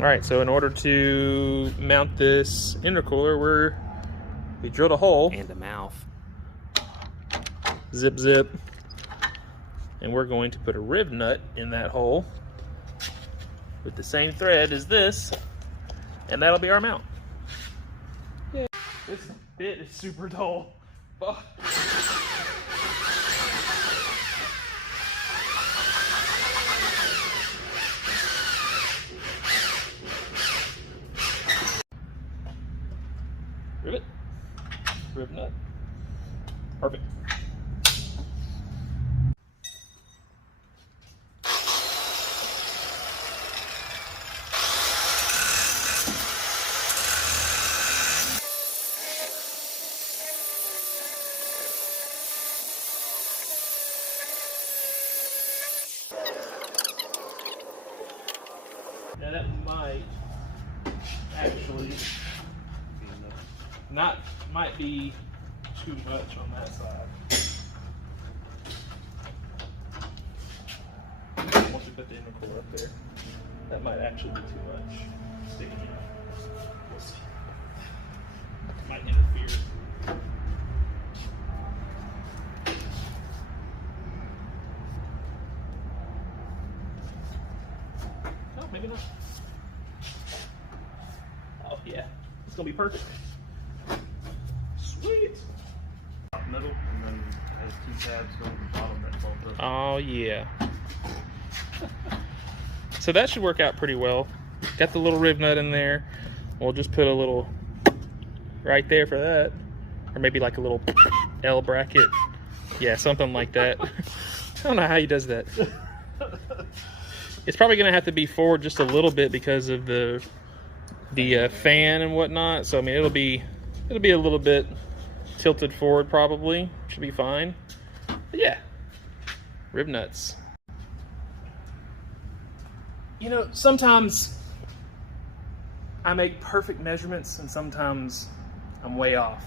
All right, so in order to mount this intercooler, we drilled a hole and a mouth. Zip zip, and we're going to put a rib nut in that hole with the same thread as this, and that'll be our mount. Yeah. This bit is super dull. Oh. Rivet, rib nut, perfect. Now that might actually might be too much on that side. Once we put the intercooler up there, that might actually be too much sticking out. We'll see. Might interfere. Oh, maybe not. Oh yeah, it's gonna be perfect. Sweet. Middle, and then has 2 tabs going to the bottom that fold up. Oh yeah. So that should work out pretty well. Got the little rib nut in there. We'll just put a little right there for that, or maybe like a little L bracket. Yeah, something like that. I don't know how he does that. It's probably gonna have to be forward just a little bit because of the fan and whatnot. So I mean, it'll be a little bit tilted forward probably. Should be fine. But yeah, rib nuts. You know, sometimes I make perfect measurements and sometimes I'm way off.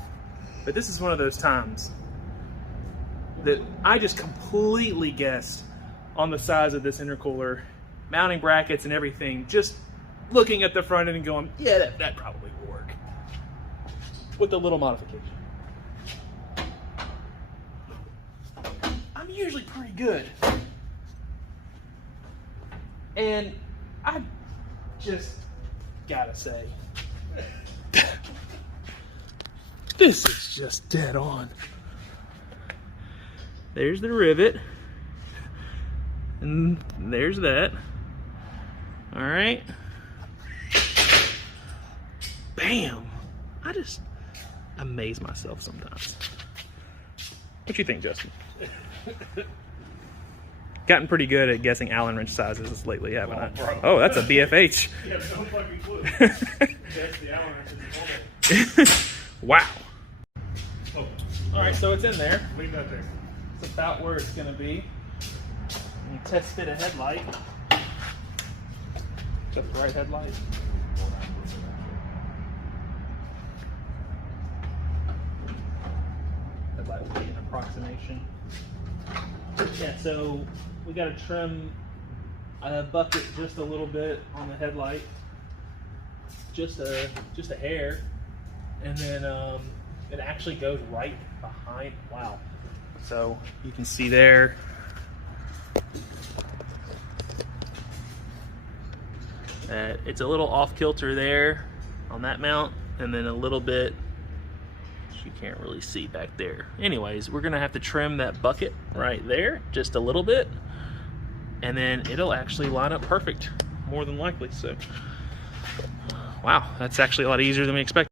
But this is one of those times that I just completely guessed on the size of this intercooler, mounting brackets and everything, just looking at the front end and going, yeah, that probably will work. With a little modification. I'm usually pretty good. And I just gotta say, this is just dead on. There's the rivet. And there's that. All right. Bam. I just amaze myself sometimes. What you think, Justin? Gotten pretty good at guessing Allen wrench sizes lately, haven't I? Bro. Oh, that's a BFH. Yeah, no fucking clue. That's the Allen wrench. Wow. Oh. All right, so it's in there. Leave that there. It's about where it's going to be. And test fit a headlight. Is that the right headlight? Headlight will be an approximation. Yeah, so we got to trim a bucket just a little bit on the headlight, just a hair, and then it actually goes right behind. Wow! So you can see there. It's a little off kilter there on that mount, and then a little bit you can't really see back there. Anyways, we're gonna have to trim that bucket right there just a little bit, and then it'll actually line up perfect, more than likely. So wow, that's actually a lot easier than we expected.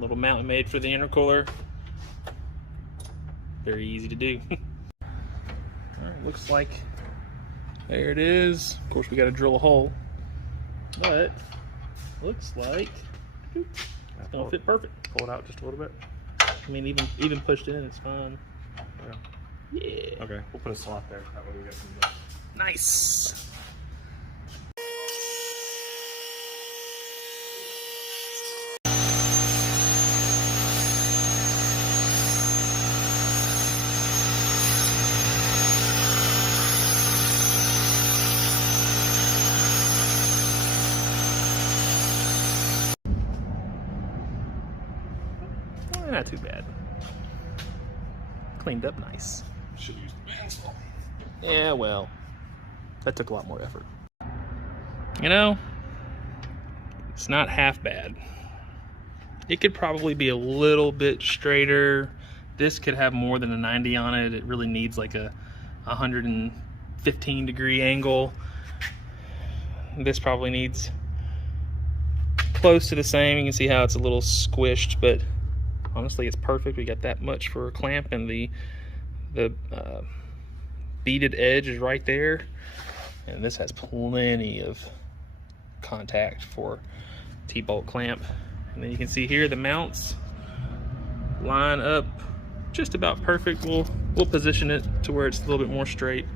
Little mount made for the intercooler. Very easy to do. Alright, looks like there it is. Of course, we got to drill a hole, but looks like it's gonna fit perfect. Pull it out just a little bit. I mean, even pushed in, it's fine. Yeah. Yeah. Okay, we'll put a slot there. That way we get some. Nice. Not too bad. Cleaned up nice. Should use the bandsaw. Yeah, well, that took a lot more effort. You know, it's not half bad. It could probably be a little bit straighter. This could have more than a 90 on it. It really needs like a 115 degree angle. This probably needs close to the same. You can see how it's a little squished, but honestly it's perfect. We got that much for a clamp, and the beaded edge is right there, and this has plenty of contact for T-bolt clamp. And then you can see here the mounts line up just about perfect. We'll position it to where it's a little bit more straight.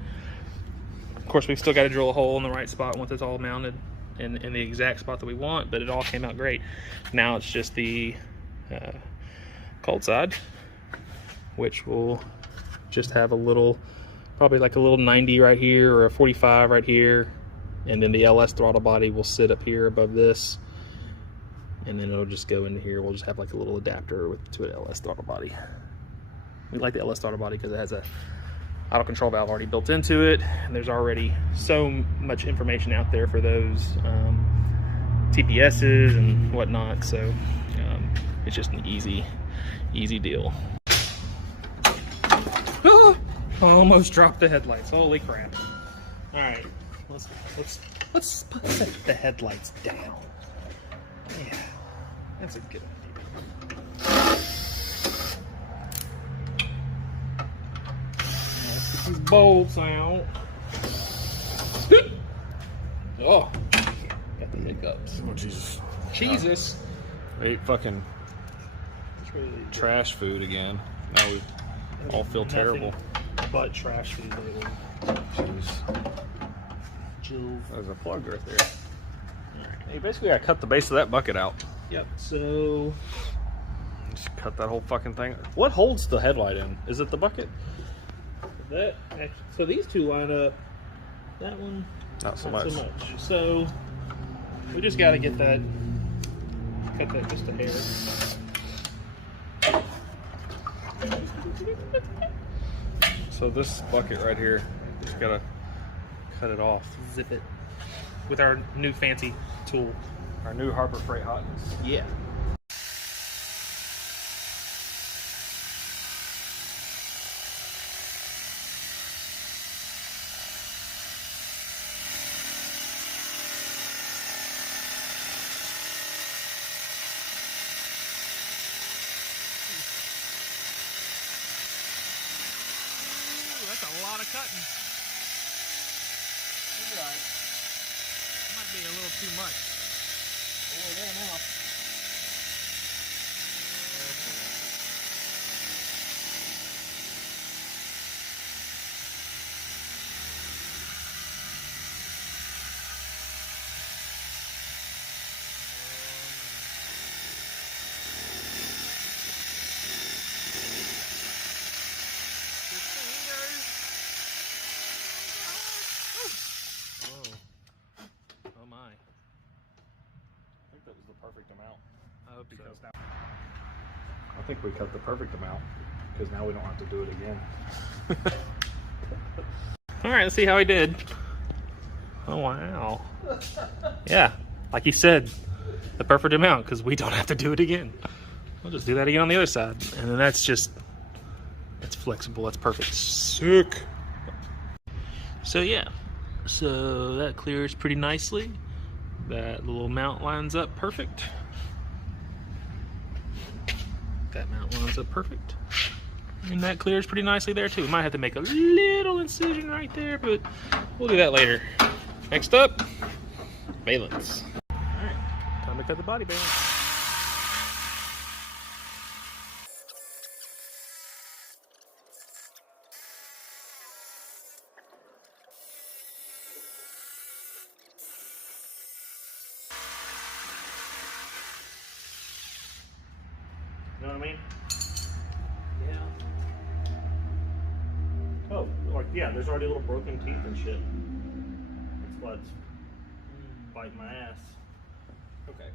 Of course, we've still got to drill a hole in the right spot once it's all mounted in the exact spot that we want, but it all came out great. Now it's just the cold side, which will just have a little, probably like a little 90 right here or a 45 right here, and then the LS throttle body will sit up here above this, and then it'll just go into here. We'll just have like a little adapter to an LS throttle body. We like the LS throttle body because it has a auto control valve already built into it, and there's already so much information out there for those TPSs and whatnot, so it's just an easy deal. I almost dropped the headlights. Holy crap. All right, let's set the headlights down. Yeah, that's a good idea. Let's get these bolts out. Oh, got the hiccups. Oh, Jesus. Jesus. I ate fucking Really trash food again. Now we all feel terrible. But trash food lately. Jeez. Jove. There's a plug right there. Hey, basically I cut the base of that bucket out. Yep, so Just cut that whole fucking thing. What holds the headlight in? Is it the bucket? so these two line up. That one, Not so not much. so much. So we just got to get that, cut that just a hair. So this bucket right here, just gotta cut it off. Zip it with our new fancy tool. Our new Harbor Freight hotness. Yeah. That's a lot of cutting. Might be a little too much. Oh, there now. Oh my. I think that was the perfect amount. I hope so. Now, I think we cut the perfect amount because now we don't have to do it again. All right, let's see how he did. Oh, wow. Yeah, like you said, the perfect amount because we don't have to do it again. We'll just do that again on the other side. And then that's flexible. That's perfect. Sick. So, yeah. So that clears pretty nicely. That little mount lines up perfect. That mount lines up perfect. And that clears pretty nicely there too. We might have to make a little incision right there, but we'll do that later. Next up, valence. Alright, time to cut the body valence. You know what I mean? Yeah. Oh, like, yeah, there's already little broken teeth and shit. That's why it's biting my ass. Okay.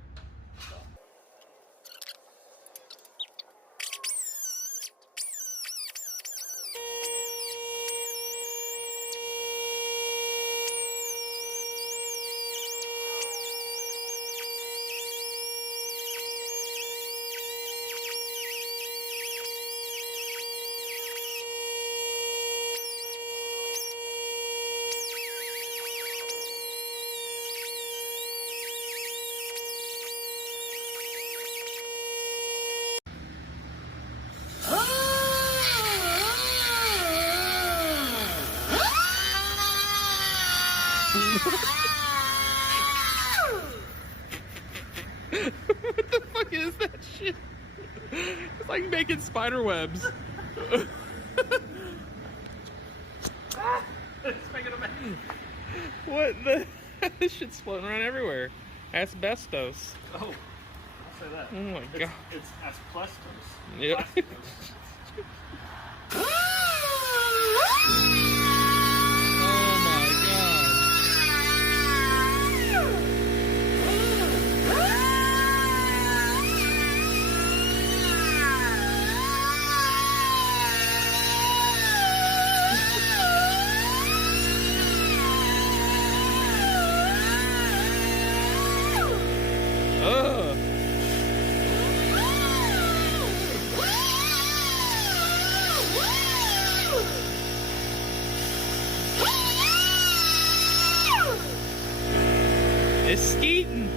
What the fuck is that shit? It's like making spider webs. It's making a mess. What the? This shit's floating around everywhere. Asbestos. Oh, I'll say that. Oh my god. It's asbestos. Yeah. Plasticos. Oh my god. Ugh. It's skeeting.